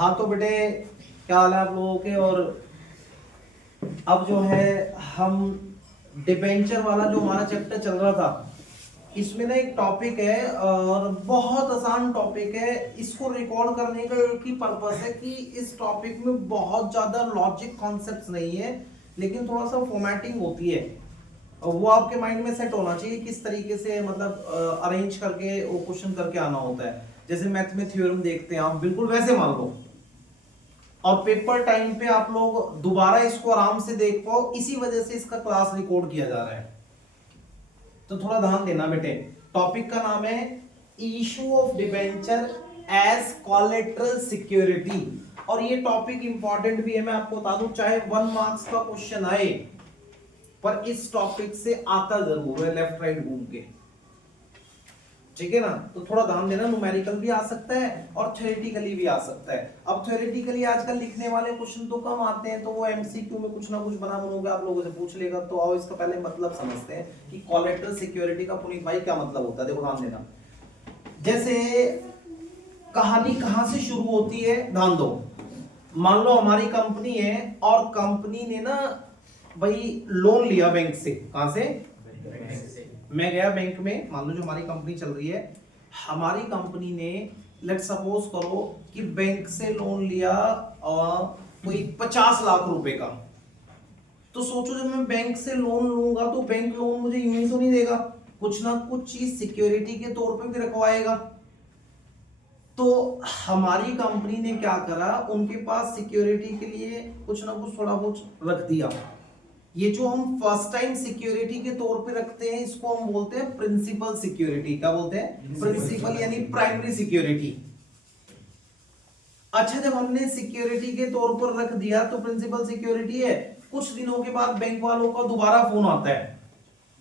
हाँ तो बेटे, क्या हाल है आप लोगों के। और अब जो है हम डिबेंचर वाला जो हमारा चैप्टर चल रहा था, इसमें ना एक टॉपिक है और बहुत आसान टॉपिक है। इसको रिकॉर्ड करने का एक ही पर्पस है कि इस टॉपिक में बहुत ज्यादा लॉजिक कॉन्सेप्ट्स नहीं है, लेकिन थोड़ा सा फॉर्मेटिंग होती है और वो आपके माइंड में सेट होना चाहिए किस तरीके से मतलब अरेंज करके वो क्वेश्चन करके आना होता है। जैसे मैथ में थ्योरम देखते हैं आप, बिल्कुल वैसे मान लो, और पेपर टाइम पे आप लोग दोबारा इसको आराम से देख पाओ, इसी वजह से इसका क्लास रिकॉर्ड किया जा रहा है। तो थोड़ा ध्यान देना बेटे। टॉपिक का नाम है issue of debenture as collateral security. और ये टॉपिक इंपॉर्टेंट भी है, मैं आपको बता दूं, चाहे 1 मार्क्स का क्वेश्चन आए पर इस टॉपिक से आता जरूर है लेफ्ट राइट घूम के, ठीक है ना। तो थोड़ा ध्यान देना, न्यूमेरिकल भी आ सकता है और थ्योरेटिकली भी आ सकता है। अब थ्योरेटिकली आजकल लिखने वाले क्वेश्चन तो कम आते हैं, तो वो एमसीक्यू में कुछ ना कुछ बना बनोगे आप लोगों से पूछ लेगा। तो आओ इसका पहले मतलब समझते हैं कि कोलेटरल सिक्योरिटी का पुनीत भाई क्या मतलब होता है। देखो ध्यान देना, जैसे कहानी कहां से शुरू होती है, ध्यान दो। मान लो हमारी कंपनी है और कंपनी ने ना भाई लोन लिया बैंक से। कहां से? मैं गया बैंक में, मान लो जो हमारी कंपनी चल रही है, हमारी कंपनी ने लेट सपोज करो कि बैंक से लोन लिया कोई 50 लाख रुपए का। तो सोचो जब मैं बैंक से लोन लूंगा तो बैंक लोन मुझे यूं ही तो नहीं देगा, कुछ ना कुछ चीज सिक्योरिटी के तौर पे भी रखवाएगा। तो हमारी कंपनी ने क्या करा, उनके पास सिक्योरिटी के लिए कुछ ना कुछ थोड़ा बहुत रख दिया। ये जो हम फर्स्ट टाइम सिक्योरिटी के तौर पे रखते हैं, इसको हम बोलते हैं प्रिंसिपल सिक्योरिटी। क्या बोलते हैं? प्रिंसिपल यानी प्राइमरी सिक्योरिटी। अच्छा, जब हमने सिक्योरिटी के तौर पर रख दिया तो प्रिंसिपल सिक्योरिटी है। कुछ दिनों के बाद बैंक वालों का दोबारा फोन आता है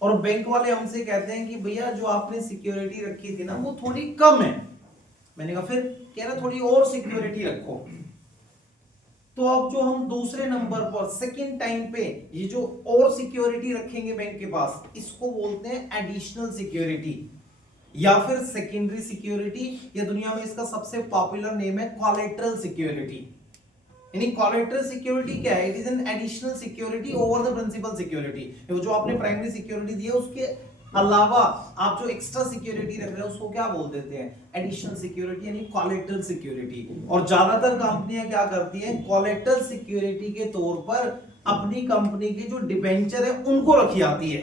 और बैंक वाले हमसे कहते हैं कि भैया जो आपने सिक्योरिटी रखी थी ना वो थोड़ी कम है। मैंने कहा फिर? कह रहा थोड़ी और सिक्योरिटी रखो। तो अब जो हम दूसरे नंबर पर सेकंड टाइम पे ये जो और सिक्योरिटी रखेंगे बैंक के पास, इसको बोलते हैं एडिशनल सिक्योरिटी या फिर सेकेंडरी सिक्योरिटी, या दुनिया में इसका सबसे पॉपुलर नेम है कोलेटरल सिक्योरिटी। यानी कोलेटरल सिक्योरिटी क्या है? It is an additional security over the principal security. जो आपने प्राइमरी सिक्योरिटी दी है उसके अलावा आप जो एक्स्ट्रा सिक्योरिटी रख रहे हो उसको क्या बोल देते हैं? एडिशनल सिक्योरिटी यानी कोलेटरल सिक्योरिटी। और ज्यादातर कंपनियां क्या करती हैं, कोलेटरल सिक्योरिटी के तौर पर अपनी कंपनी के जो डिबेंचर है उनको रखी आती है।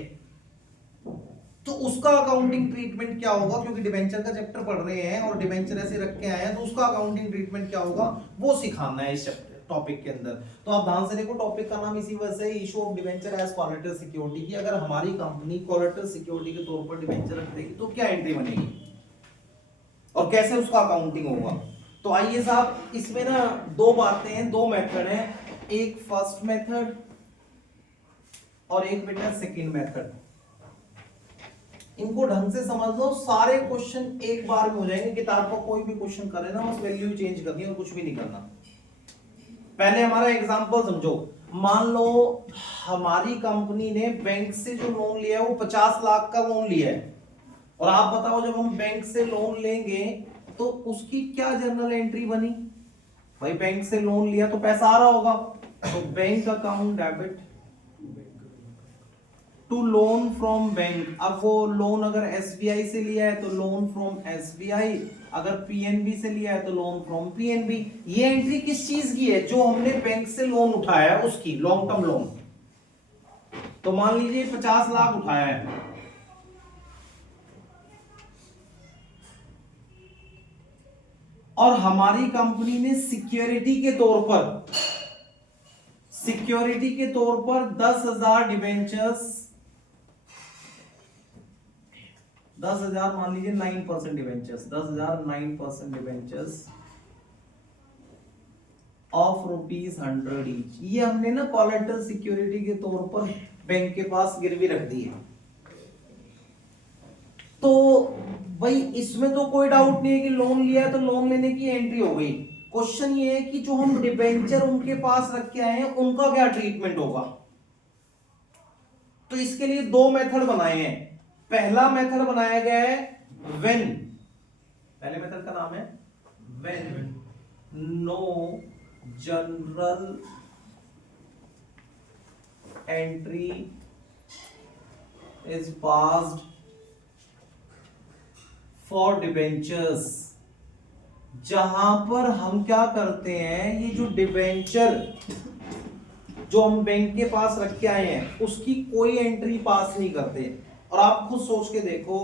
तो उसका अकाउंटिंग ट्रीटमेंट क्या होगा, क्योंकि डिबेंचर का चैप्टर पढ़ रहे हैं और डिबेंचर ऐसे रख के आए हैं, तो उसका अकाउंटिंग ट्रीटमेंट क्या होगा वो सिखाना है इस टॉपिक के अंदर। तो आप ध्यान से देखो, टॉपिक का नाम इसी वजह से issue of debenture as collateral security की। अगर हमारी कंपनी कोलेटरल सिक्योरिटी के तौर पर डिबेंचर रख देगी तो क्या एंट्री बनेगी और कैसे उसका अकाउंटिंग होगा। तो आइए साहब, इसमें ना दो बातें हैं, दो मेथड हैं, एक फर्स्ट मेथड और एक बेटा सेकंड मेथड। इनको ढंग से समझ लो, सारे क्वेश्चन एक बार में हो जाएंगे। किताब का कोई भी क्वेश्चन करे ना, बस वैल्यू चेंज करनी है और कुछ भी नहीं करना। पहले हमारा एग्जांपल समझो। मान लो हमारी कंपनी ने बैंक से जो लोन लिया है वो 50 लाख का लोन लिया है, और आप बताओ जब हम बैंक से लोन लेंगे तो उसकी क्या जर्नल एंट्री बनी? भाई बैंक से लोन लिया तो पैसा आ रहा होगा, तो bank account debit to loan from bank. अब वो लोन अगर एसबीआई से लिया है तो लोन फ्रॉम एसबीआई, अगर पीएनबी से लिया है तो लोन फ्रॉम पीएनबी। ये एंट्री किस चीज की है? जो हमने बैंक से लोन उठाया है उसकी, लॉन्ग टर्म लोन। तो मान लीजिए 50 लाख उठाया है, और हमारी कंपनी ने सिक्योरिटी के तौर पर 10,000 डिबेंचर्स, 10,000 मान लीजिए 9% डिबेंचर्स, 10,000 9% डिबेंचर्स ऑफ ₹100 ईच, ये हमने ना कोलेटरल सिक्योरिटी के तौर पर बैंक के पास गिरवी रख दी है। तो भाई इसमें तो कोई डाउट नहीं है कि लोन लिया है तो लोन लेने की एंट्री हो गई। क्वेश्चन ये है कि जो हम डिबेंचर उनके पास रख के आए हैं उनका क्या ट्रीटमेंट होगा। तो इसके लिए दो मेथड बनाए हैं। पहला मेथड बनाया गया है व्हेन, पहले मेथड का नाम है when no general entry is passed for debentures. जहां पर हम क्या करते हैं, ये जो डिबेंचर जो हम बैंक के पास रख के आए हैं उसकी कोई एंट्री पास नहीं करते। और आप खुद सोच के देखो,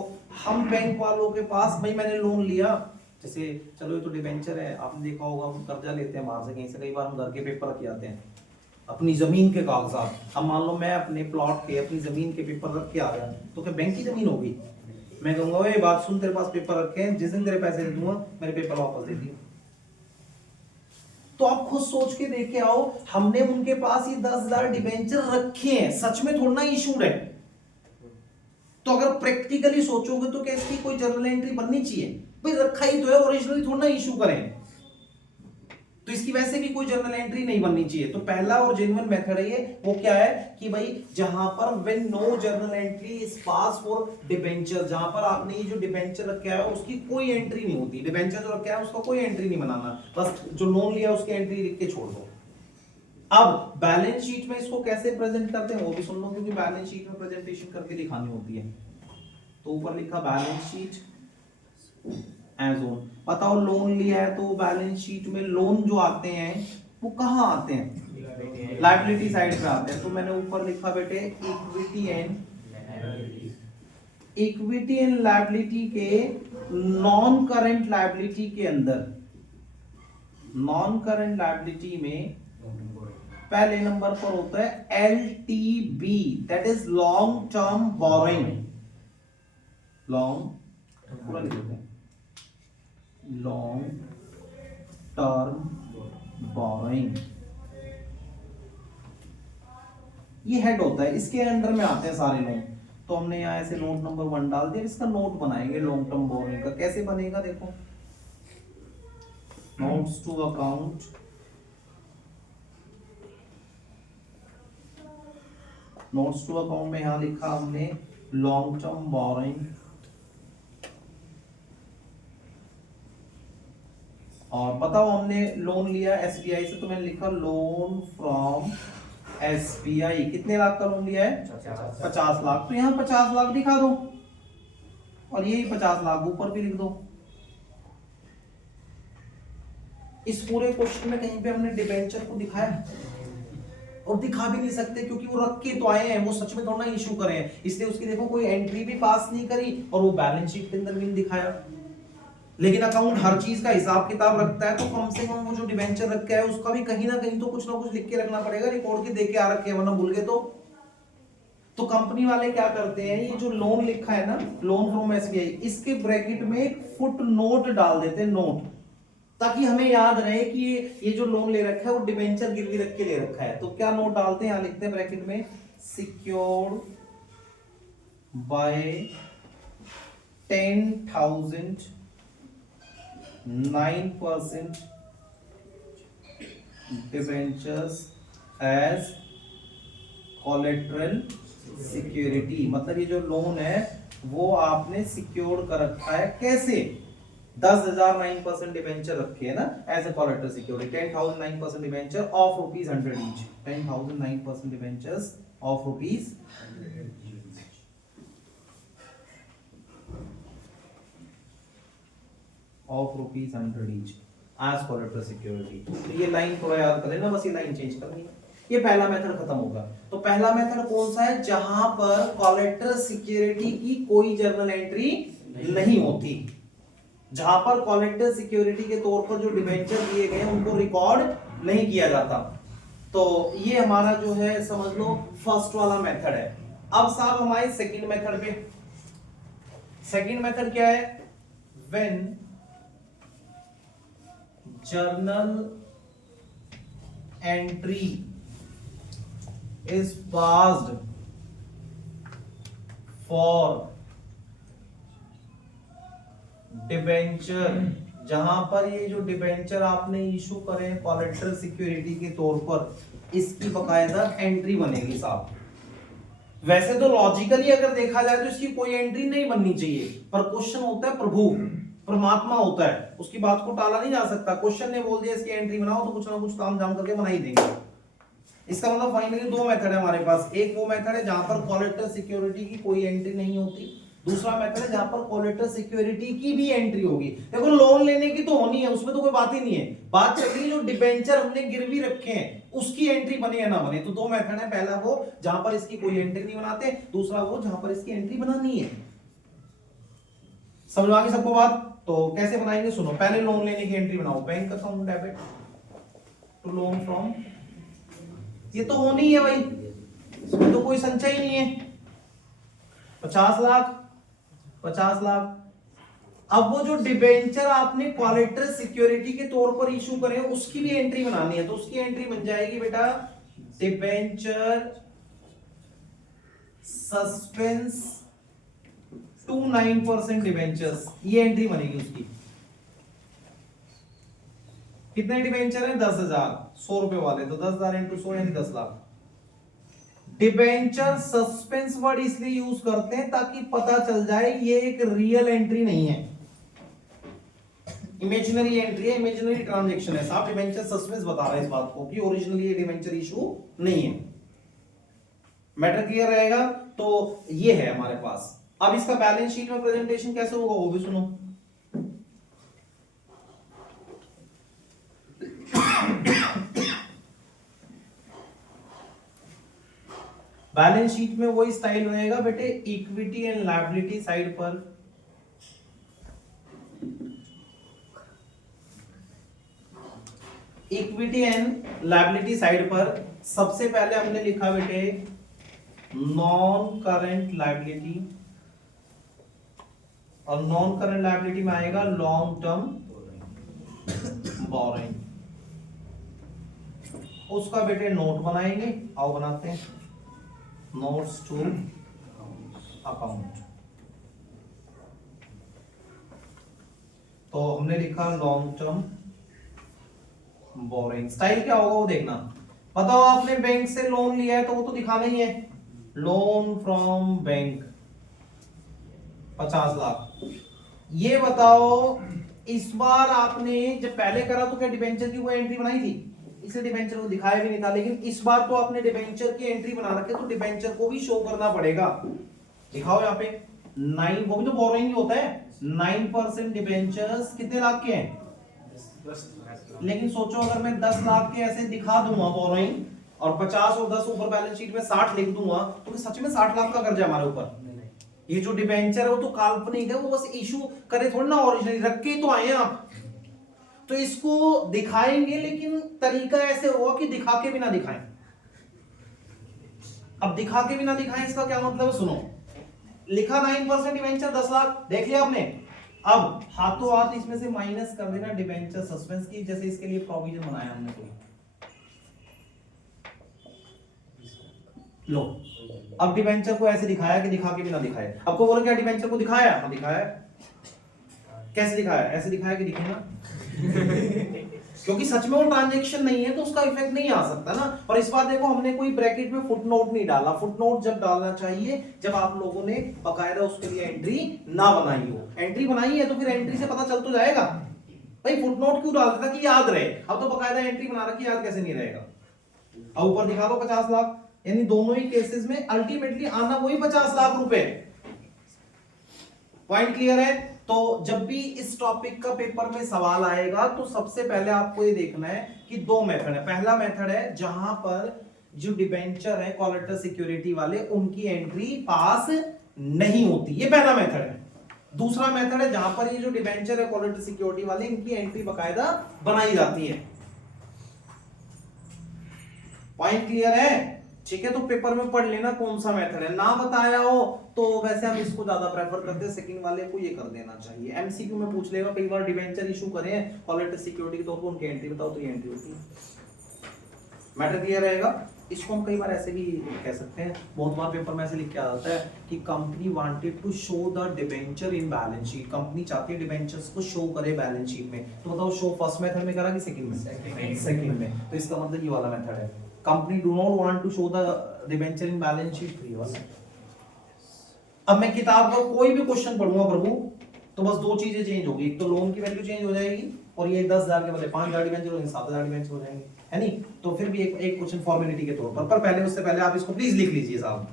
हम बैंक वालों के पास, भाई मैंने लोन लिया, जैसे चलो ये तो डिबेंचर है, आपने देखा होगा हम कर्जा लेते हैं बाहर से कहीं से, कई बार हम घर के पेपर रख के आते हैं, अपनी जमीन के कागजात। अब मान लो मैं अपने प्लॉट के, अपनी जमीन के पेपर रख के आ गया, तो क्या बैंक की जमीन होगी? मैं कहूंगा ये बात सुन, तेरे पास पेपर रखे हैं, जिस दिन तेरे पैसे दे दूंगा मेरे पेपर वापस दे दिए। तो आप खुद सोच के देखे आओ, हमने उनके पास ये 10,000 डिबेंचर रखे हैं, सच में थोड़ा इशूड है। तो अगर प्रैक्टिकली सोचोगे तो क्या इसकी कोई जर्नल एंट्री बननी चाहिए? भाई रखा ही तो है, ओरिजिनली थोड़ा इशू करें, तो इसकी वैसे भी कोई जर्नल एंट्री नहीं बननी चाहिए। तो पहला और जेन्युइन मेथड है ये, वो क्या है कि भाई जहां पर when no journal entry is pass for debenture, जहां पर आपने ये जो डिबेंचर रखा है उसकी कोई एंट्री नहीं होती, डिबेंचर जो रखा है उसका कोई एंट्री नहीं बनाना, बस जो लोन लिया उसकी एंट्री लिख के छोड़ दो। अब बैलेंस शीट में इसको कैसे प्रेजेंट करते हैं वो भी सुन लो, क्योंकि बैलेंस शीट में प्रेजेंटेशन करके दिखानी होती है। तो ऊपर लिखा बैलेंस शीट एज ऑन, बताओ लोन लिया है तो बैलेंस शीट में लोन जो आते हैं वो कहां आते हैं? लायबिलिटी साइड पे आते हैं। तो मैंने ऊपर लिखा बेटे इक्विटी एंड लायबिलिटी के नॉन करंट लायबिलिटी के अंदर, नॉन करंट लायबिलिटी में पहले नंबर पर होता है LTB, that is long term borrowing. Long पूरा लिख देते हैं, लॉन्ग टर्म बोरोइंग, ये हेड होता है, इसके अंडर में आते हैं सारे लोन। तो हमने यहाँ ऐसे नोट नंबर 1 डाल दिया, इसका नोट बनाएंगे लॉन्ग टर्म बोरोइंग का। कैसे बनेगा देखो, notes to account, notes to account में यहां लिखा हमने लॉन्ग टर्म बोरोइंग, और बताओ हमने लोन लिया SBI से, तो मैंने लिखा लोन फ्रॉम SBI। कितने लाख का लोन लिया है? 50 लाख। तो यहाँ 50 लाख दिखा दो, और यही 50 लाख ऊपर भी लिख दो। इस पूरे क्वेश्चन में कहीं पे हमने डिबेंचर को दिखाया? और दिखा भी नहीं सकते, क्योंकि वो रख के तो आए हैं, वो सच में थोड़ा इशू करे हैं, इसलिए उसकी देखो कोई एंट्री भी पास नहीं करी और वो बैलेंस शीट के अंदर भी नहीं दिखाया। लेकिन अकाउंट हर चीज का हिसाब किताब रखता है, तो कम से कम वो जो डिबेंचर रखा है उसका भी कहीं ना कहीं तो कुछ ना कुछ लिख के रखना पड़ेगा, रिकॉर्ड के दे के आ रखे हैं, वरना भूल गए तो कंपनी वाले क्या करते हैं, ये जो लोन लिखा है ना, लोन फ्रॉम SBI, इसके ब्रैकेट में एक फुट नोट डाल देते हैं, नोट, ताकि हमें याद रहे कि ये जो लोन ले रखा है वो डिबेंचर गिरवी रख के ले रखा है। तो क्या नोट डालते हैं, यहां लिखते हैं ब्रैकेट में, secured by 10,000 9% debentures as collateral security। मतलब ये जो लोन है वो आपने सिक्योर कर रखा है। कैसे? 10,000 9% डिबेंचर रखे है ना as a collateral security, 10,000 9% debenture of ₹100 each, 10,000 9% debentures of ₹100 of ₹100 each as collateral security. तो ये लाइन थोड़ा याद कर लेना, बस ये लाइन चेंज करनी है। ये पहला मेथड खत्म होगा। तो पहला मेथड कौन सा है? जहां पर कोलेटरल सिक्योरिटी की कोई जर्नल एंट्री नहीं होती, जहां पर कोलेटरल सिक्योरिटी के तौर पर जो डिबेंचर दिए गए उनको रिकॉर्ड नहीं किया जाता। तो ये हमारा जो है समझ लो फर्स्ट वाला मेथड है। अब साहब हमारे सेकंड मेथड पे, सेकंड मेथड क्या है? When journal entry is passed for debenture, जहां पर ये जो डिबेंचर आपने इशू करे कोलेटरल सिक्योरिटी के तौर पर, इसकी बकायदा एंट्री बनेगी साहब। वैसे तो लॉजिकली अगर देखा जाए तो इसकी कोई एंट्री नहीं बननी चाहिए, पर क्वेश्चन होता है प्रभु परमात्मा होता है, उसकी बात को टाला नहीं जा सकता। क्वेश्चन ने बोल दिया इसकी एंट्री बनाओ तो कुछ ना कुछ काम जाम करके बना ही देंगे। इसका मतलब फाइनली दो मेथड है हमारे पास। एक वो मेथड है जहां पर कोलेटरल सिक्योरिटी की कोई एंट्री नहीं होती, दूसरा मेथड है जहां पर कोलेटरल सिक्योरिटी की भी एंट्री होगी। देखो लोन लेने की तो होनी है, उसमें तो कोई बात ही नहीं है, बात चल रही है जो डिबेंचर हमने गिरवी रखे हैं उसकी एंट्री बने या ना बने। तो दो मेथड है, पहला वो जहां पर इसकी कोई एंट्री नहीं बनाते, दूसरा वो जहां पर इसकी एंट्री बनानी है। समझ आ गई सबको बात? तो कैसे बनाएंगे सुनो। पहले लोन लेने की एंट्री बनाओ, bank account debit to loan from, ये तो होनी है भाई, इसमें तो कोई संचय नहीं है। 50 लाख 50 लाख। अब वो जो डिबेंचर आपने कोलेटरल सिक्योरिटी के तौर पर इशू करे उसकी भी एंट्री बनानी है, तो उसकी एंट्री बन जाएगी बेटा डिबेंचर सस्पेंस टू 9% डिबेंचर्स, ये एंट्री बनेगी उसकी। कितने डिबेंचर है? 10,000, 100 रुपए वाले, तो 10,000 इंटू 100 यानी 10 लाख। डिबेंचर सस्पेंस वर्ड इसलिए यूज करते हैं ताकि पता चल जाए ये एक रियल एंट्री नहीं है, इमेजिनरी एंट्री है, इमेजिनरी ट्रांजैक्शन है। साहब डिबेंचर सस्पेंस बता रहा है इस बात को कि ओरिजिनली ये डिबेंचर इशू नहीं है। मैटर क्लियर रहेगा? तो ये है हमारे पास। अब इसका बैलेंस शीट में प्रेजेंटेशन कैसे होगा वो भी सुनो। बैलेंस शीट में वही स्टाइल रहेगा बेटे, इक्विटी एंड लायबिलिटी साइड पर इक्विटी एंड लायबिलिटी साइड पर सबसे पहले हमने लिखा बेटे नॉन करंट लायबिलिटी, और नॉन करंट लायबिलिटी में आएगा लॉन्ग टर्म बोरिंग। उसका बेटे नोट बनाएंगे, आओ बनाते हैं, नोट्स टू अकाउंट। तो हमने लिखा लॉन्ग टर्म बोरिंग। स्टाइल क्या होगा वो देखना। बताओ आपने बैंक से लोन लिया है तो वो तो दिखाना ही है, लोन फ्रॉम बैंक 50 लाख। ये बताओ इस बार आपने जब पहले करा तो क्या डिबेंचर की वो एंट्री बनाई थी? इसे डिबेंचर को दिखाया भी नहीं था, लेकिन इस बार तो आपने डिबेंचर की एंट्री बना रखी है तो डिबेंचर को भी शो करना पड़ेगा। दिखाओ यहाँ पे 9, वो भी तो बोरोइंग होता है, 9% डिबेंचर्स कितने लाख के हैं? लेकिन सोचो अगर मैं 10 लाख के ऐसे दिखा दूंगा बोरोइंग और 50 और 10 ऊपर बैलेंस शीट में 60 लिख दूंगा तो सच में 60 लाख का कर्जा हमारे ऊपर। ये जो डिबेंचर है वो तो काल्पनिक है, वो बस इशू करे थोड़ा ना, ओरिजिनली रख के तो आए हैं आप। तो इसको दिखाएंगे लेकिन तरीका ऐसे होगा कि दिखा के भी ना दिखाएं। अब दिखा के भी ना दिखाएं इसका क्या मतलब है? सुनो, लिखा 9% डिबेंचर 10 लाख, देख लिया आपने। अब हाथों हाथ इसमें से माइनस कर देना डिबेंचर सस्पेंस की, जैसे इसके लिए प्रोविजन बनाया हमने कोई। लो, अब डिबेंचर को ऐसे दिखाया कि दिखा के भी ना दिखाए। आपको बोला क्या डिबेंचर को दिखाया? हाँ दिखाया। कैसे दिखाया? ऐसे दिखाया कि दिखे ना क्योंकि सच में वो ट्रांजैक्शन नहीं है तो उसका इफेक्ट नहीं आ सकता ना। और इस बार देखो हमने कोई ब्रैकेट में फुटनोट नहीं डाला। फुटनोट जब डालना चाहिए जब आप लोगों ने बकायदा उसके लिए एंट्री ना बनाई हो। एंट्री बनाई है तो फिर एंट्री से पता चल तो जाएगा भाई, फुटनोट क्यों डाल देता कि याद रहे। अब तो बकायदा एंट्री बना रखी, याद कैसे नहीं रहेगा। अब ऊपर दिखा दो 50 लाख, यानी दोनों ही केसेस में अल्टीमेटली आना वही 50 लाख रुपए। पॉइंट क्लियर है? तो जब भी इस टॉपिक का पेपर में सवाल आएगा तो सबसे पहले आपको ये देखना है कि दो मेथड है। पहला मेथड है जहां पर जो डिबेंचर है कोलेटरल सिक्योरिटी वाले, उनकी एंट्री पास नहीं होती, ये पहला मेथड है। दूसरा मेथड है जहां पर ये जो डिबेंचर है कोलेटरल सिक्योरिटी वाले, इनकी एंट्री बकायदा बनाई जाती है। पॉइंट क्लियर है? ठीक है, तो पेपर में पढ़ लेना कौन सा मेथड है। ना बताया हो तो वैसे हम इसको ज्यादा प्रेफर करते हैं, सेकंड वाले को ये कर देना चाहिए। एमसीक्यू में पूछ लेगा, कई बार डिबेंचर इशू करें कोलेटरल सिक्योरिटी के तौर पर, उनकी एंट्री बताओ तो ये एंट्री होती है। मैटर क्लियर रहेगा? इसको हम कई बार ऐसे भी कह सकते हैं, बहुत बार पेपर में ऐसे लिख के आ जाता है कि company wanted to show the debenture in balance sheet. Company चाहती है डिबेंचर्स को शो करे बैलेंस शीट में। तो बताओ शो फर्स्ट मेथड में करा कि सेकंड में? सेकंड में। तो इसका मतलब ये वाला मेथड है, company do not want to show the debenture in balance sheet free वाला। अब मैं किताब का कोई भी क्वेश्चन पढ़ूंगा प्रभु, तो बस दो चीजें चेंज होगी, एक तो लोन की वैल्यू चेंज हो जाएगी और ये 10,000 के बदले 5,000 डिबेंचर हो जाएंगे, 7,000 डिबेंचर हो जाएंगे, है नहीं। तो फिर भी एक क्वेश्चन फॉर्मेलिटी के तौर पर पहले उससे पहले आप इसको प्लीज लिख लीजिए साहब।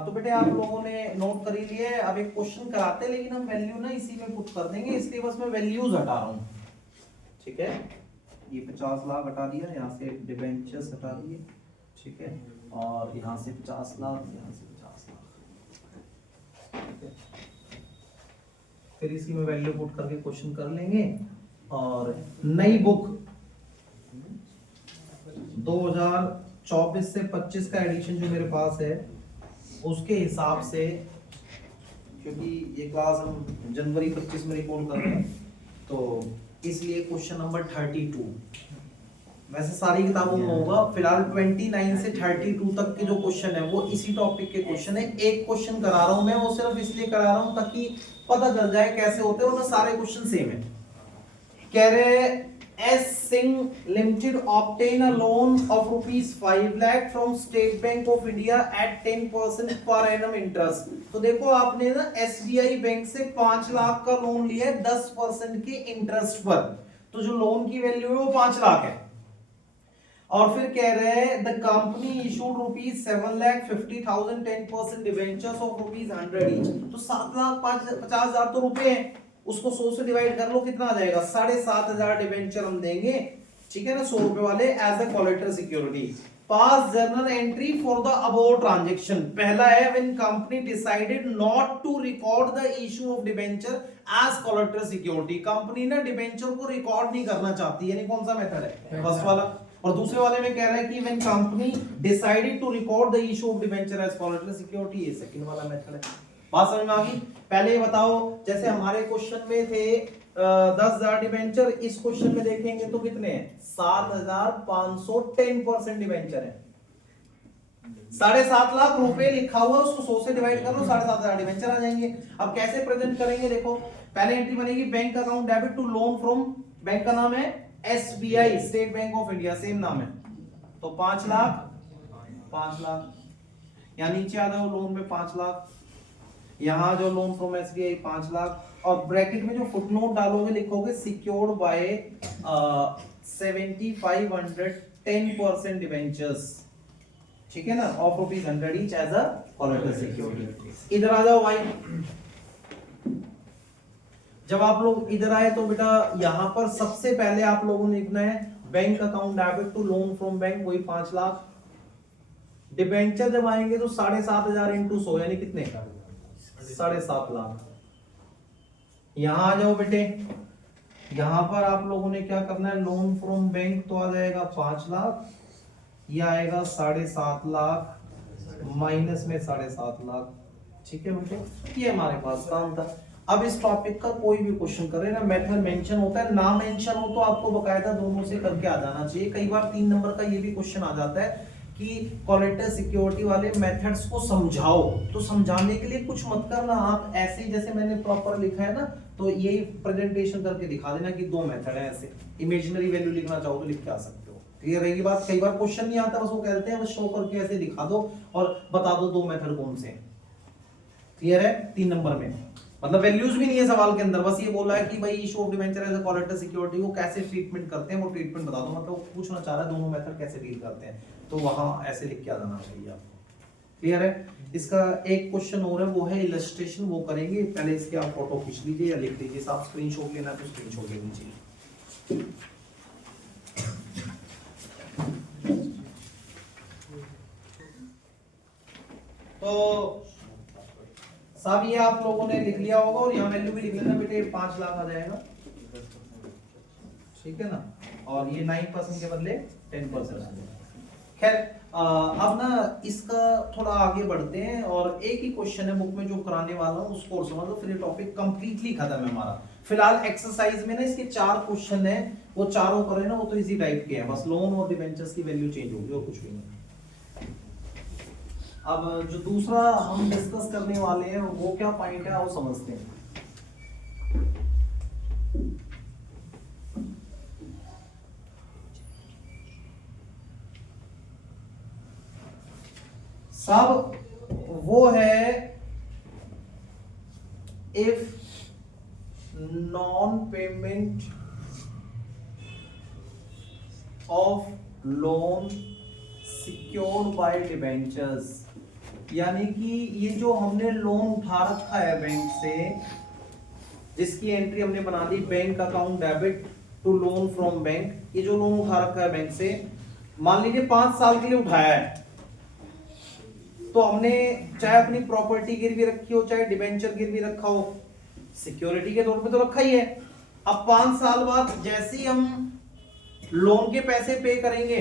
तो बेटे आप लोगों ने नोट कर ही लिया है। अब एक क्वेश्चन कराते हैं लेकिन हम वैल्यू ना इसी में पुट कर देंगे, इसलिए बस मैं वैल्यूज हटा रहा हूँ, ठीक है। ये 50 लाख हटा दिया, यहाँ से डिबेंचर्स हटा दिए, ठीक है, और यहाँ से 50 लाख, यहाँ से 50 लाख, ठीक है। फिर इसी में वैल्यू पुट करके क्वेश्चन कर लेंगे। और नई बुक 2024 से 25 का एडिशन जो मेरे पास है उसके हिसाब से, क्योंकि ये क्लास हम जनवरी 25 में रिकॉर्ड कर रहे हैं, तो इसलिए क्वेश्चन नंबर 32, वैसे सारी किताबों में होगा, फिलहाल 29 से 32 तक के जो क्वेश्चन है वो इसी टॉपिक के क्वेश्चन है। एक क्वेश्चन करा रहा हूं मैं, वो सिर्फ इसलिए करा रहा हूं ताकि पता चल जाए कैसे होते हैं, वरना सारे क्वेश्चन सेम है। कह रहे S Singh limited obtain a loan of ₹5 lakh from state bank of India at 10% per annum interest. तो देखो आपने ना एसबीआई बैंक से 5 लाख का लोन लिया है 10% के इंटरेस्ट पर, तो जो लोन की वैल्यू है वो 5 लाख है। और फिर कह रहे हैं the company issued ₹7,50,000 10% debentures of ₹100 each. तो 7,50,000 तो रुपए हैं, उसको 100 से डिवाइड कर लो, कितना आ जाएगा, 7,500 डिबेंचर हम देंगे, ठीक है ना, 100 रुपए वाले as a collateral security. Pass journal entry for the above transaction. पहला है when company decided not to record the issue of debenture as collateral security. Company ना डिबेंचर को रिकॉर्ड नहीं करना चाहती, यानी कौन सा मेथड है, फर्स्ट वाला। और दूसरे वाले में कह रहा है कि when company decided to record the issue of debenture as collateral security, ये सेकंड वाला मेथड है। बात समझ में आ गई। पहले ये बताओ, जैसे हमारे क्वेश्चन में थे 10,000 डिबेंचर, इस क्वेश्चन में देखेंगे तो कितने हैं, 7,500 10% डिबेंचर है। 7.5 लाख रुपए लिखा हुआ, उसको 100 से डिवाइड कर लो, 7,500 डिबेंचर आ जाएंगे। अब कैसे प्रेजेंट करेंगे, देखो पहले एंट्री बनेगी bank account debit to loan from, bank का नाम है SBI state bank of India, same नाम है, तो 5 लाख, यहाँ नीचे आ जाओ लोन में 5 लाख, यहाँ जो लोन फ्रॉम एसबीआई 5 लाख, और ब्रैकेट में जो फुटनोट डालोगे लिखोगे सिक्योर्ड बाय 7,500 10% डिबेंचर्स, ठीक है ना, of ₹100 each as a collateral security. इधर आ जाओ भाई, जब आप लोग इधर आए तो बेटा यहां पर सबसे पहले आप लोगों ने लिखना है bank account debit to loan from bank, वही 5 लाख। डिबेंचर जब आएंगे तो 7,500 इंटू 100 यानी कितने, 7.5 लाख। यहां आ जाओ बेटे, यहां पर आप लोगों ने क्या करना है, लोन फ्रॉम बैंक तो आ जाएगा 5 लाख, ये आएगा 7.5 लाख माइनस में 7.5 लाख, ठीक है बेटे, ये हमारे पास काम था। अब इस टॉपिक का कोई भी क्वेश्चन करे ना, मेथड मेंशन होता है, ना मेंशन हो तो आपको बकायदा दोनों से करके आ जाना चाहिए। कई बार 3 नंबर का ये भी क्वेश्चन आ जाता है कि कोलेटरल सिक्योरिटी वाले मेथड्स को समझाओ, तो समझाने के लिए कुछ मत करना, आप ऐसे ही जैसे मैंने प्रॉपर लिखा है ना, तो यही प्रेजेंटेशन करके दिखा देना कि 2 मेथड है, ऐसे इमेजिनरी वैल्यू लिखना चाहो तो लिख के आ सकते हो। क्लियर रहेगी बात। कई बार क्वेश्चन नहीं आता, बस वो कहते हैं बस शो करके ऐसे दिखा दो और बता दो 2 मेथड कौन से। क्लियर है। 3 नंबर में मतलब वैल्यूज भी नहीं है सवाल के अंदर, बस ये बोला है कि भाई issue of debenture as a collateral security को कैसे ट्रीटमेंट करते हैं, वो ट्रीटमेंट बता दो, मतलब पूछना चाह रहा है दोनों मेथड कैसे डील करते हैं, तो वहां ऐसे लिख के आ जाना चाहिए आपको। क्लियर है। इसका एक क्वेश्चन और है, वो है इलस्ट्रेशन, वो करेंगे, पहले इसके आप फोटो खींच लीजिए या लिख लीजिए, आप स्क्रीनशॉट लेना तो स्क्रीनशॉट ले लीजिए। तो साहब ये आप लोगों ने लिख लिया होगा, और यहाँ वैल्यू भी लिख लेना बेटे, 5 लाख आ जाएगा, ठीक है ना, और ये 9% के बदले 10% आ जाएगा। खैर अब ना इसका थोड़ा आगे बढ़ते हैं, और एक ही क्वेश्चन है बुक में जो कराने वाला हूँ उसको और समझ लो, फिर ये टॉपिक कंप्लीटली खत्म है हमारा। फिलहाल एक्सरसाइज में ना इसके 4 क्वेश्चन है, वो चारों कर रहे ना, वो तो इसी टाइप के हैं, बस लोन और डिबेंचर्स की वैल्यू चेंज होगी और कुछ भी नहीं। अब जो दूसरा हम डिस्कस करने वाले हैं वो क्या पॉइंट है वो समझते हैं। सब वो है if non payment of loan secured by debentures, यानी कि ये जो हमने लोन उठा रखा है बैंक से, जिसकी एंट्री हमने बना दी bank account debit to loan from bank, ये जो लोन उठा रखा है बैंक से, मान लीजिए 5 साल के लिए उठाया है, तो हमने चाहे अपनी प्रॉपर्टी गिरवी रखी हो चाहे डिबेंचर गिरवी रखा हो, सिक्योरिटी के तौर पे तो रखा ही है। अब 5 साल बाद जैसे ही हम लोन के पैसे पे करेंगे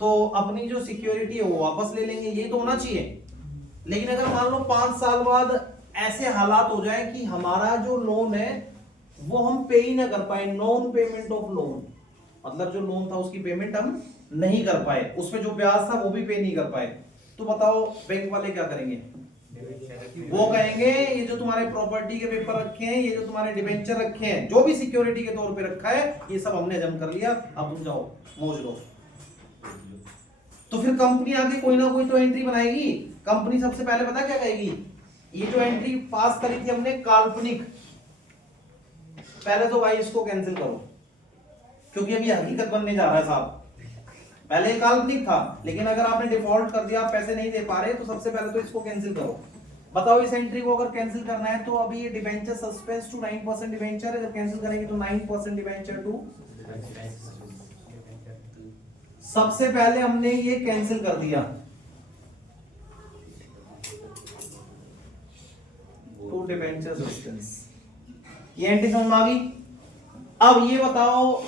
तो अपनी जो सिक्योरिटी है वो वापस ले लेंगे, ये तो होना चाहिए। लेकिन अगर मान लो 5 साल बाद ऐसे हालात हो जाए कि हमारा जो लोन है वो हम पे ही ना कर पाए, नॉन पेमेंट ऑफ लोन, मतलब जो लोन था उसकी पेमेंट हम नहीं कर पाए, उसमें जो ब्याज था वो भी पे नहीं कर पाए, तो बताओ बैंक वाले क्या करेंगे? वो कहेंगे ये जो तुम्हारे प्रॉपर्टी के पेपर रखे हैं, ये जो तुम्हारे डिबेंचर रखे हैं, जो भी सिक्योरिटी के तौर पे रखा है, ये सब हमने जम कर लिया, अब तुम जाओ मौज लो। तो फिर कंपनी आगे कोई ना कोई तो एंट्री बनाएगी। कंपनी सबसे पहले पता क्या कहेगी? ये जो एंट्री पास करी थी हमने काल्पनिक, पहले तो भाई इसको कैंसिल करो, क्योंकि अभी हकीकत बनने जा रहा है साहब। पहले काल्पनिक था, लेकिन अगर आपने डिफॉल्ट कर दिया, आप पैसे नहीं दे पा रहे, तो सबसे पहले तो इसको कैंसिल करो। बताओ इस एंट्री को अगर कैंसिल करना है तो अभी ये डिबेंचर सस्पेंस टू 9% डिबेंचर है, जब कैंसिल करेंगे तो 9% डिबेंचर टू, सबसे पहले हमने ये कैंसिल कर दिया टू डिबेंचर सस्पेंस, ये एंट्री समझ में आ गई। अब ये बताओ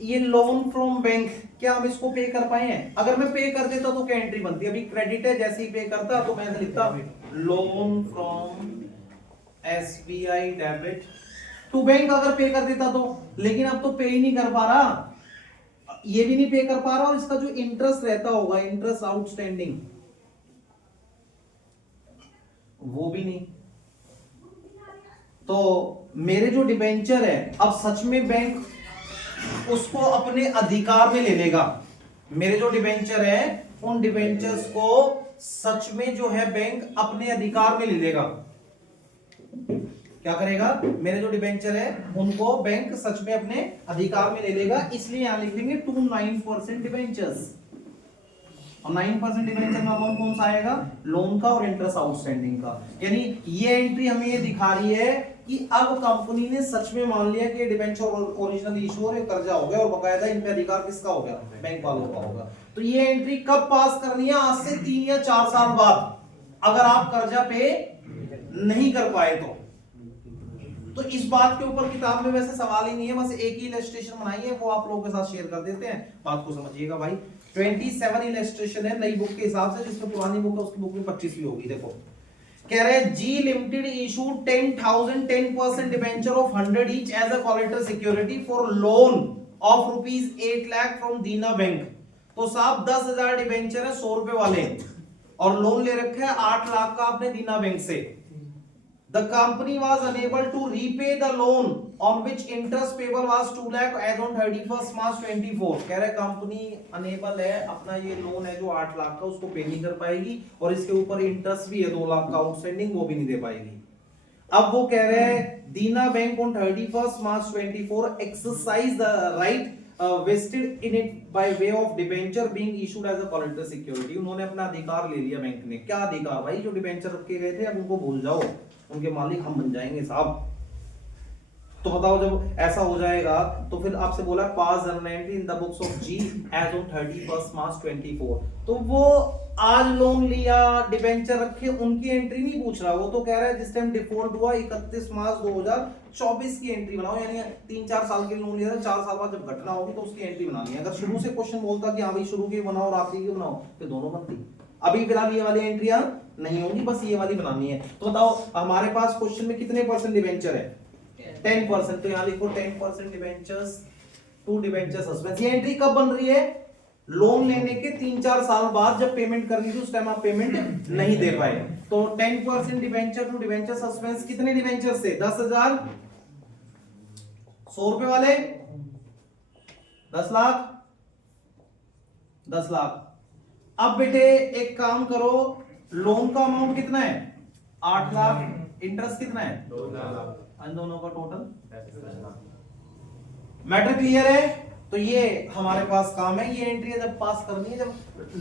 ये लोन फ्रॉम बैंक, क्या हम इसको पे कर पाए हैं? अगर मैं पे कर देता तो क्या एंट्री बनती? अभी क्रेडिट है, जैसे ही पे करता तो मैं लिखता loan from SBI debit to bank, अगर पे कर देता तो। लेकिन अब तो पे ही नहीं कर पा रहा, ये भी नहीं पे कर पा रहा, और इसका जो इंटरेस्ट रहता होगा, इंटरेस्ट आउटस्टैंडिंग, वो भी नहीं। तो मेरे जो डिबेंचर है, अब सच में बैंक उसको अपने अधिकार में ले लेगा। मेरे जो डिबेंचर है उन डिबेंचर्स को सच में जो है बैंक अपने अधिकार में ले लेगा। क्या करेगा? मेरे जो डिबेंचर है उनको बैंक सच में अपने अधिकार में ले लेगा, इसलिए यहां लिख देंगे टू 9% डिबेंचर्स। और 9% डिबेंचर में अमाउंट कौन सा आएगा? लोन का और इंटरेस्ट आउटस्टैंडिंग का। यानी ये एंट्री हमें ये दिखा रही है कि अब कंपनी ने सच में मान लिया कि डिबेंचर ओरिजिनल इशू और कर्जा हो गया, और बकायदा इन पे अधिकार किसका हो गया? बैंक वालों का होगा। तो ये एंट्री कब पास करनी है? आज से 3 या 4 साल बाद, अगर आप कर्जा पे नहीं कर पाए तो इस बात के ऊपर किताब में वैसे सवाल ही नहीं है, बस एक ही इलस्ट्रेशन बनाई है, वो आप लोगों के साथ शेयर कर देते हैं, बात को समझिएगा भाई। 27 इलस्ट्रेशन है नई बुक के हिसाब से, जिसमें पुरानी बुक है उसकी बुक में 25 भी होगी। देखो कह रहे हैं G limited issued 10,000 10% debenture of 100 each as a collateral security for loan of ₹8 lakh from Dena bank. तो साहब 10,000 डिबेंचर है 100 रुपए वाले, और लोन ले रखे है 8 लाख का आपने दीना बैंक से। The company was unable to repay the loan on which interest payable was 2 lakh as on 31st March 24। कह रहे कंपनी अनेबल है, अपना ये लोन है जो 8 लाख का उसको पे नहीं कर पाएगी, और इसके ऊपर इंटरेस्ट भी है 2 लाख का आउटस्टैंडिंग, वो भी नहीं दे पाएगी। अब वो कह रहे हैं दीना bank on 31st March 24 exercise the right vested in it by way of debenture being issued as a collateral security। उन्होंने अपना अधिकार ले लिया बैंक ने। क्या अधिकार भाई? जो डिबेंचर रखे गए थे अब उनको भूल जाओ, उनके मालिक हम बन जाएंगे साहब। तो बताओ जब ऐसा हो जाएगा तो फिर आपसे बोला pass journal in the books of G as on 31st March 24। तो वो आज लोन लिया डिबेंचर रखे उनकी एंट्री नहीं पूछ रहा, वो तो कह रहा है जिस टाइम डिफॉल्ट हुआ 31 मार्च 2024 की एंट्री बनाओ। यानी 3-4 साल के लोन लिया था, 4 साल बाद जब घटना होगी तो उसकी एंट्री बनानी है। अगर शुरू से क्वेश्चन बोलता कि हाँ भाई शुरू की बनाओ और आखिरी की बनाओ, तो दोनों बनती। अभी फिलहाल ये वाली एंट्रियां नहीं होंगी, बस ये वाली बनानी है। तो बताओ हमारे पास क्वेश्चन में कितने परसेंट डिबेंचर है? 10%। तो यहाँ लिखो 10% डिबेंचर्स टू डिबेंचर सस्पेंस। ये एंट्री कब बन रही है? लोन लेने के 3-4 साल बाद, जब पेमेंट करनी थी उस टाइम आप पेमेंट नहीं दे पाए। तो 10% डिबेंचर टू डिबेंचर सस्पेंस। कितने डिबेंचर से? 10,000, 100 रुपए वाले, 10 लाख, 10 लाख। अब बेटे एक काम करो, लोन का अमाउंट कितना है 8 लाख, इंटरेस्ट कितना है 2 लाख, इन दोनों का टोटल 10 लाख। मैटर क्लियर है। तो ये हमारे पास काम है, ये एंट्री जब पास करनी है जब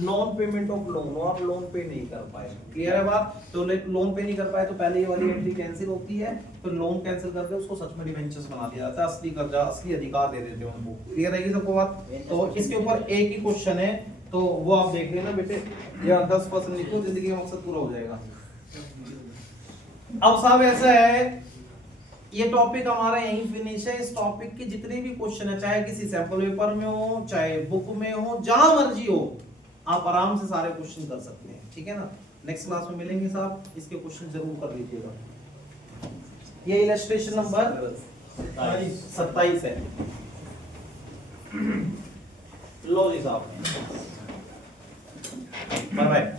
नॉन पेमेंट ऑफ लोन, आप लोन पे नहीं कर पाए, क्लियर है बात। तो लोन पे नहीं कर पाए तो पहले ये वाली एंट्री कैंसिल होती है, फिर लोन कैंसिल करके उसको सच में डिवेंचर्स बना दिया जाता है, असली कर्जा असली अधिकार दे देते हैं उनको। क्लियर है सबको बात। तो इसके ऊपर एक ही क्वेश्चन है, तो वो आप देख लेना बेटे, या 10% लिखो, जिंदगी का मकसद पूरा हो जाएगा। अब साहब ऐसा है, ये टॉपिक हमारा यहीं फिनिश है। इस टॉपिक के जितने भी क्वेश्चन है, चाहे किसी सैंपल पेपर में हो, चाहे बुक में हो, जहां मर्जी हो, आप आराम से सारे क्वेश्चन कर सकते हैं, ठीक है ना। नेक्स्ट क्लास में मिलेंगे साहब, इसके क्वेश्चन जरूर कर लीजिएगा। ये इलस्ट्रेशन नंबर 27 है। लो जी साहब, बाय बाय।